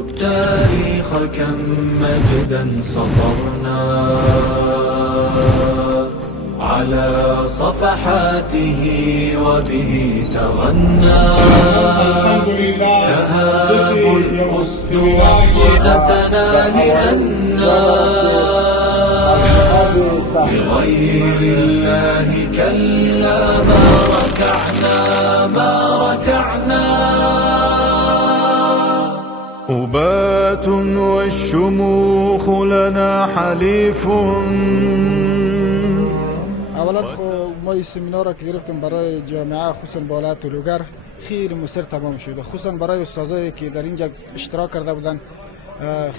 التاريخ كم مجدا سطرنا على صفحاته وبه تغنى. تهاب الأسد وطأتنا لأننا لغير الله كلا ما ركعنا. أبات والشموخ لنا حليف. اولا ما این سمینار را که گرفتیم برای جامعه خصوصا بالای طلوگر خیلی مؤثر تمام شده، خصوصا برای استادایی که در اینجا اشتراک کرده بودن.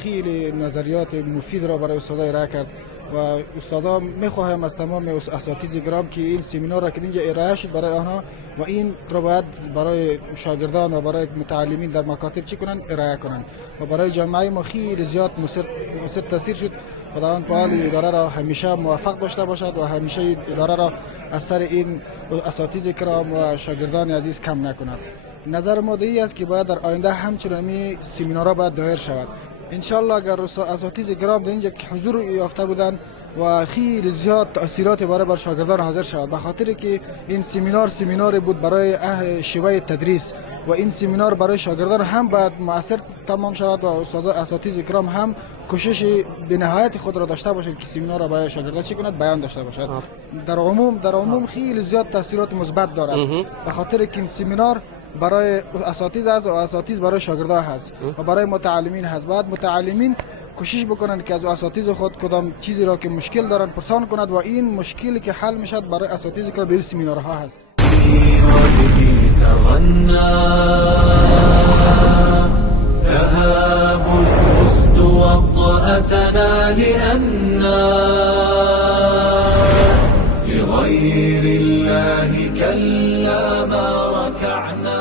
خیلی نظریات مفید را برای استادا ارائه کرد و استادا میخواهم از تمام اساتید گرام که این سمینار را که اینجا ارائه شد برای آنها و این را باید برای شاگردان و برای متعلمین در مکاتب چی کنن ارائه کنن و برای جامعه ما خیلی زیاد مؤثر تاثیر شد. خداوند پال اداره را همیشه موفق داشته باشد و همیشه اداره را از سر این اساتید کرام و شاگردان عزیز کم نکند. نظر ما ای است که باید در آینده همچنان می سمینارها باید دایر شود. ان شاء الله اگر اساتید کرام در اینجا حضور یافته بودند و خیلی زیاد تاثیرات بر شاگردان حاضر شود، به خاطر که این سمینار بود برای شیوه تدریس و این سمینار برای شاگردان هم باید مؤثر تمام شود و اساتید کرام هم کوشش به نهایت خود را داشته باشند که سمینار را برای شاگردان چی کند بیان داشته باشد. در عموم خیلی زیاد تاثیرات مثبت دارد، به خاطر که این سمینار برای اساتید است و اساتید برای شاگردان هست و برای متعلمین هست. بعد متعلمین کوشش بکنند که از اساتید خود کدام چیزی را که مشکل دارند پرسان کند و این مشکلی که حل میشد برای اساتید که به سمینارها هست. تهاب الأسد وطأتنا لأننا لغير الله كلا ما ركعنا.